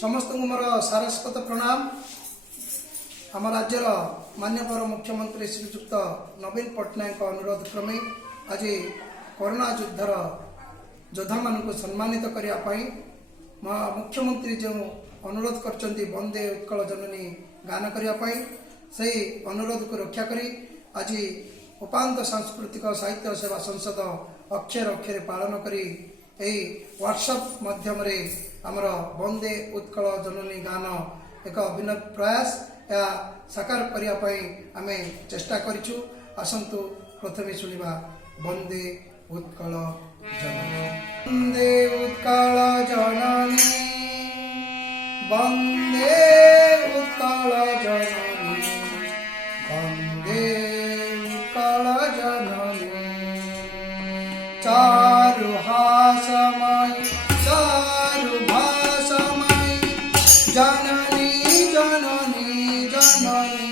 समस्त को मोर सारस्वत प्रणाम। आम राज्यर माननीय मुख्यमंत्री श्रीजुक्त नवीन पट्टनायक अनुरोध क्रमे आज कोरोना युद्धर योद्धा मान सम्मानित करने मुख्यमंत्री जो अनुरोध करचंती वंदे उत्कल जननी गान करने से अनुरोध को रक्षा करी आज उपांत सांस्कृतिक साहित्य सेवा संसद अक्षर अक्षर पालन करी वर्कशॉप माध्यम आमर वंदे उत्कल जननी गान एक अभिनव प्रयास या साकार करने आम चेष्टा करिछु। आसंतु प्रथमे शुणिबा वंदे उत्कल जननी। वंदे उत्कल जननी वंदे उत्कल जननी वंदे उत्कल जननी। चारु हासमयी चारु भासमयी जननी जननी जननी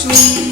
soon.